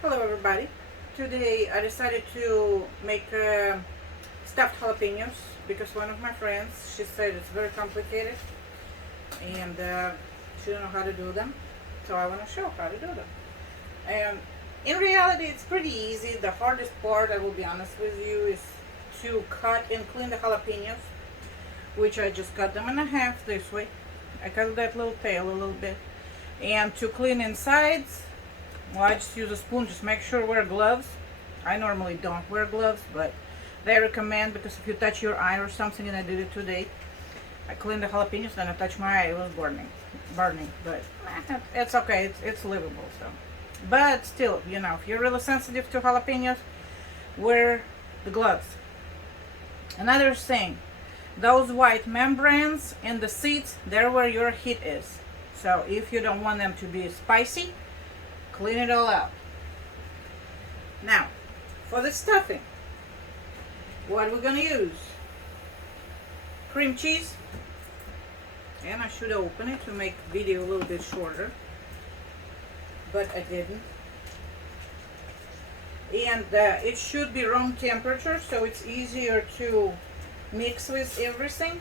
Hello everybody. Today I decided to make stuffed jalapenos because one of my friends, she said it's very complicated and she don't know how to do them. So I want to show how to do them. And in reality it's pretty easy. The hardest part, I will be honest with you, is to cut and clean the jalapenos, which I just cut them in half this way. I cut that little tail a little bit. And to clean insides, well, I just use a spoon. Just make sure wear gloves. I normally don't wear gloves, but they recommend, because if you touch your eye or something, and I did it today, I cleaned the jalapenos, then I touched my eye, it was burning, but it's okay, it's livable. So, but still, you know, if you're really sensitive to jalapenos, wear the gloves. Another thing, those white membranes in the seeds, they're where your heat is. So if you don't want them to be spicy, clean it all out. Now, for the stuffing, what we're gonna use: cream cheese, and I should open it to make the video a little bit shorter, but I didn't. And it should be room temperature, so it's easier to mix with everything.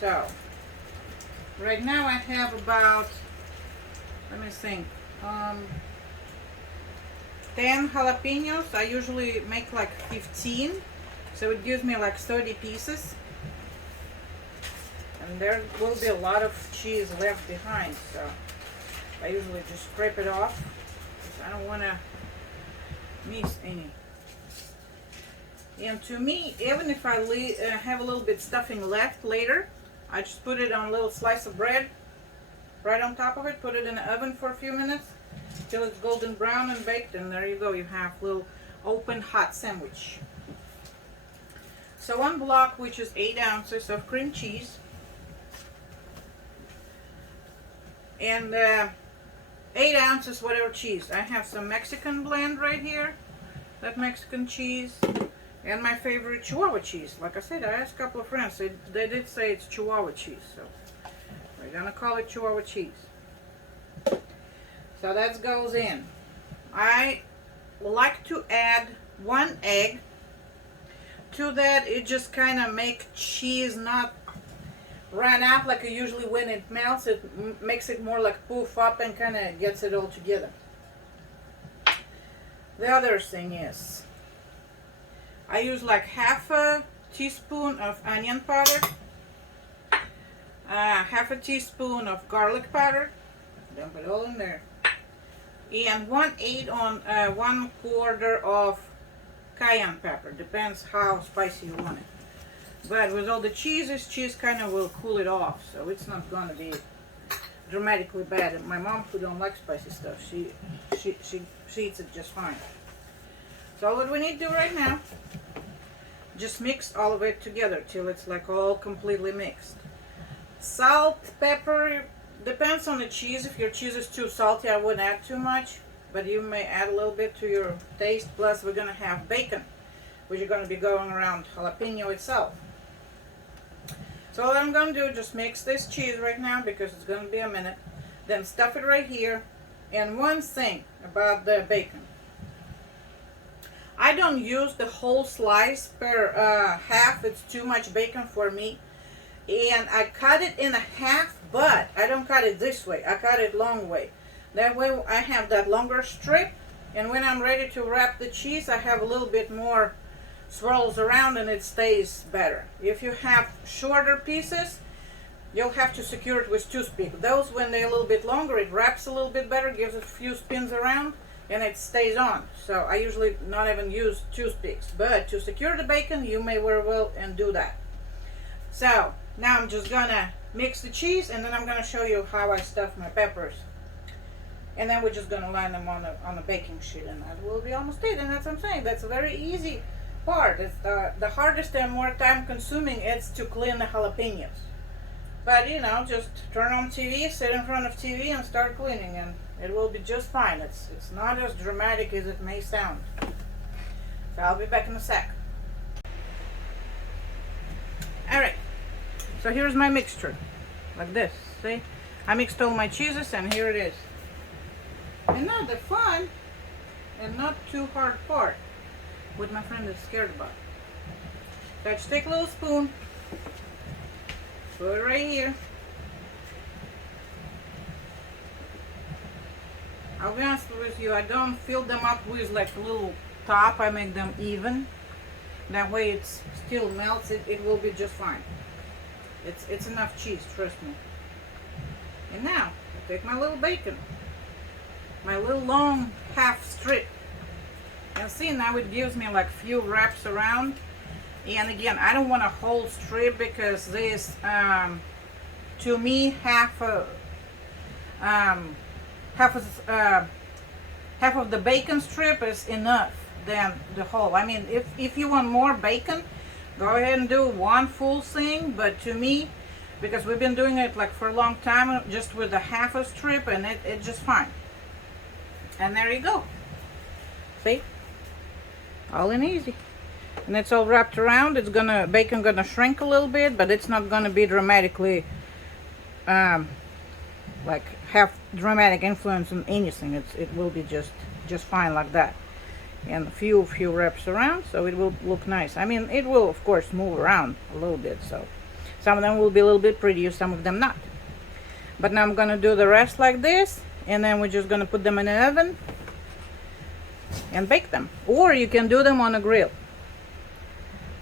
So, right now I have about, let me think, 10 jalapenos. I usually make like 15, so it gives me like 30 pieces. And there will be a lot of cheese left behind, so I usually just scrape it off because I don't want to miss any. And to me, even if I have a little bit stuffing left later, I just put it on a little slice of bread right on top of it, put it in the oven for a few minutes till it's golden brown and baked, and there you go, you have a little open hot sandwich. So one block, which is 8 ounces of cream cheese, and 8 ounces whatever cheese. I have some Mexican blend right here, that Mexican cheese, and my favorite Chihuahua cheese. Like I said, I asked a couple of friends, they did say it's Chihuahua cheese, so we're gonna call it Chihuahua cheese. So that goes in. I like to add 1 egg to that. It just kind of makes cheese not run out like it usually when it melts. It makes it more like poof up and kind of gets it all together. The other thing is, I use like half a teaspoon of onion powder, half a teaspoon of garlic powder, dump it all in there, and 1/8 on 1/4 of cayenne pepper. Depends how spicy you want it. But with all the cheeses, cheese kind of will cool it off, so it's not gonna be dramatically bad. And my mom, who don't like spicy stuff, she eats it just fine. So what we need to do right now, just mix all of it together till it's like all completely mixed. Salt, pepper, depends on the cheese. If your cheese is too salty, I wouldn't add too much, but you may add a little bit to your taste. Plus we're gonna have bacon, which is gonna be going around jalapeno itself. So what I'm gonna do, just mix this cheese right now because it's gonna be a minute, then stuff it right here. And one thing about the bacon, I don't use the whole slice per half. It's too much bacon for me. And I cut it in half, but I don't cut it this way. I cut it long way. That way I have that longer strip, and when I'm ready to wrap the cheese, I have a little bit more swirls around and it stays better. If you have shorter pieces, you'll have to secure it with toothpick. Those, when they're a little bit longer, it wraps a little bit better, gives it a few spins around, and it stays on. So I usually not even use toothpicks, but to secure the bacon, you may very well and do that. So now I'm just gonna mix the cheese, and then I'm gonna show you how I stuff my peppers, and then we're just gonna line them on the baking sheet, and that will be almost it. And that's what I'm saying, that's a very easy part. It's the hardest and more time consuming is to clean the jalapenos. But you know, just turn on TV, sit in front of TV and start cleaning, and it will be just fine. It's not as dramatic as it may sound. So I'll be back in a sec. Alright, so here's my mixture, like this, see? I mixed all my cheeses and here it is. And now the fun and not too hard part, what my friend is scared about. So I just take a little spoon, put it right here. I'll be honest with you, I don't fill them up with like a little top. I make them even. That way it still melts. It will be just fine. It's enough cheese, trust me. And now I take my little bacon, my little long half strip, and see, now it gives me like few wraps around. And again, I don't want a whole strip because this to me half of the bacon strip is enough than the whole. I mean, if you want more bacon, go ahead and do one full thing, but to me, because we've been doing it like for a long time just with a half a strip, and it's just fine. And there you go. See? All in easy. And it's all wrapped around. Bacon gonna shrink a little bit, but it's not gonna be dramatically like have dramatic influence on anything. It will be just fine like that. And a few wraps around, so it will look nice. I mean, it will of course move around a little bit, so some of them will be a little bit prettier, some of them not. But now I'm gonna do the rest like this, and then we're just gonna put them in the oven and bake them. Or you can do them on a grill,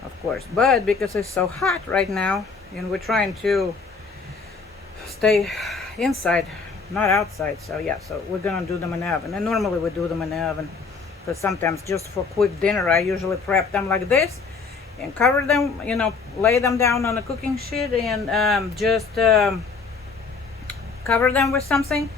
of course, but because it's so hot right now and we're trying to stay inside, not outside, so yeah, so we're gonna do them in the oven. And normally we do them in the oven, but sometimes just for quick dinner I usually prep them like this and cover them, you know, lay them down on a cooking sheet and just cover them with something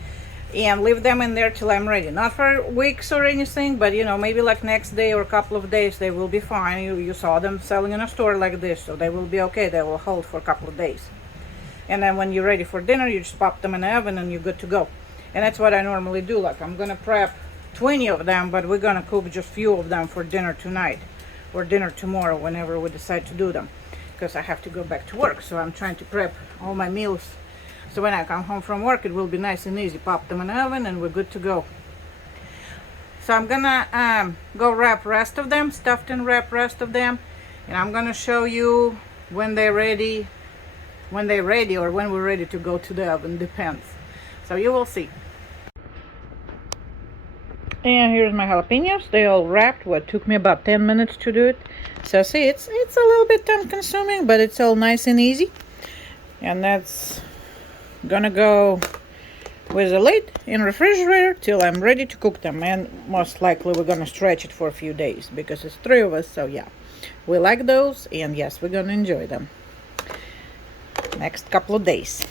and leave them in there till I'm ready. Not for weeks or anything, but you know, maybe like next day or a couple of days they will be fine. You saw them selling in a store like this, so they will be okay. They will hold for a couple of days. And then when you're ready for dinner, you just pop them in the oven and you're good to go. And that's what I normally do. Like, I'm gonna prep 20 of them, but we're gonna cook just few of them for dinner tonight or dinner tomorrow, whenever we decide to do them, because I have to go back to work. So I'm trying to prep all my meals, so when I come home from work it will be nice and easy. Pop them in the oven and we're good to go. So I'm gonna go wrap rest of them, stuffed and wrap rest of them, and I'm gonna show you when they're ready, or when we're ready to go to the oven, depends. So you will see. And here's my jalapenos. They all wrapped. What took me about 10 minutes to do it. So see, it's a little bit time consuming, but it's all nice and easy. And that's gonna go with a lid in refrigerator till I'm ready to cook them. And most likely we're gonna stretch it for a few days because it's 3 of us, so yeah, we like those, and yes, we're gonna enjoy them next couple of days.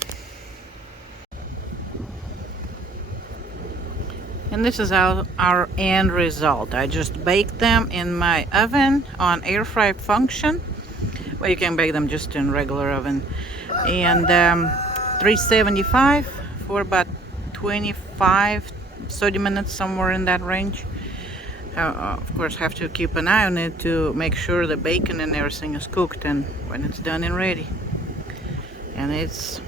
And this is our end result. I just baked them in my oven on air fry function. Well, you can bake them just in regular oven. And 375 for about 25-30 minutes, somewhere in that range. Of course, have to keep an eye on it to make sure the bacon and everything is cooked and when it's done and ready. And it's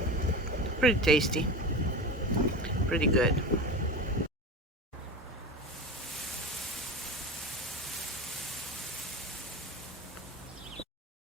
pretty tasty, pretty good.